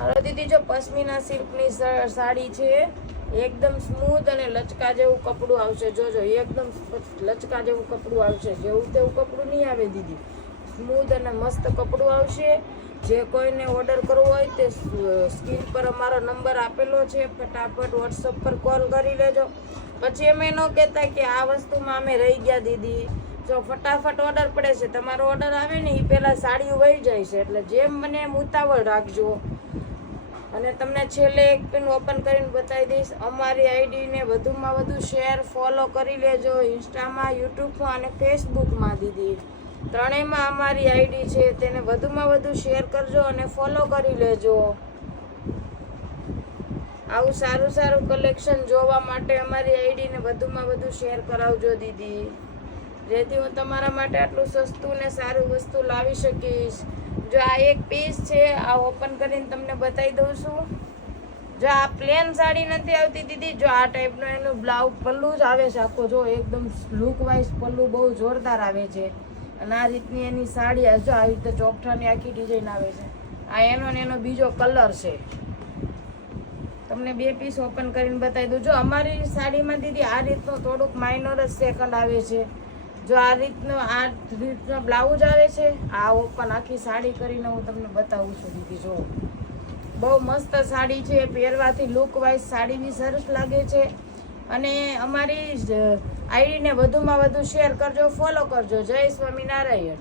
હવે દીદી જો પશ્મિના સિલ્કની સાડી છે, એકદમ સ્મૂથ અને લચકા જેવું કપડું આવશે. જોજો એકદમ લચકા જેવું કપડું આવશે, જેવું તેવું કપડું નહીં આવે દીદી, સ્મૂથ અને મસ્ત કપડું આવશે. જે કોઈને ઓર્ડર કરવો હોય તે સ્ક્રીન પર અમારો નંબર આપેલો છે, ફટાફટ વોટ્સઅપ પર કોલ કરી લેજો. પછી અમે ન કહેતા કે આ વસ્તુમાં અમે રહી ગયા દીદી. જો ફટાફટ ઓર્ડર પડે છે, તમારો ઓર્ડર આવે ને એ પહેલાં સાડીઓ વહી જાય છે, એટલે જેમ મને એમ ઉતાવળ રાખજો. અને તમને છેલ્લે એક પિન ઓપન કરીને બતાવી દઈશ. અમારી આઈડીને વધુમાં વધુ શેર ફોલો કરી લેજો, ઇન્સ્ટામાં, યુટ્યુબમાં અને ફેસબુકમાં દીદી, ત્રણેયમાં અમારી આઈડી છે. તેને વધુમાં વધુ શેર કરજો અને ફોલો કરી લેજો. આવું સારું સારું કલેક્શન જોવા માટે અમારી આઈડીને વધુમાં વધુ શેર કરાવજો દીદી, જેથી હું તમારા માટે આટલું સસ્તું ને સારું વસ્તુ લાવી શકીશ. જો આ એક પીસ છે, આ ઓપન કરીને તમને બતાવી દઉં છું. જો આ પ્લેન સાડી નથી આવતી દીદી, જો આ ટાઈપનો એનું બ્લાઉઝ પલ્લું જ આવે છે આખો. જો એકદમ લુક વાઇઝ પલ્લું બહુ જોરદાર આવે છે. અને આ રીતની એની સાડી, જો આવી રીતે ચોકઠાની આખી ડિઝાઇન આવે છે. આ એનો ને એનો બીજો કલર છે. તમને બે પીસ ઓપન કરીને બતાવી દઉં. જો અમારી સાડીમાં દીદી આ રીતનો થોડુંક માઇનર જ સેકન્ડ આવે છે. જો આ રીતનો બ્લાઉઝ આવે છે. આ ઓપન આખી સાડી કરીને હું તમને બતાવું છું દીદી. જો બહુ મસ્ત સાડી છે, પહેરવાથી લુક વાઇઝ સાડી બી સરસ લાગે છે. અને અમારી આઈડીને વધુમાં વધુ શેર કરજો, ફોલો કરજો. જય સ્વામિનારાયણ.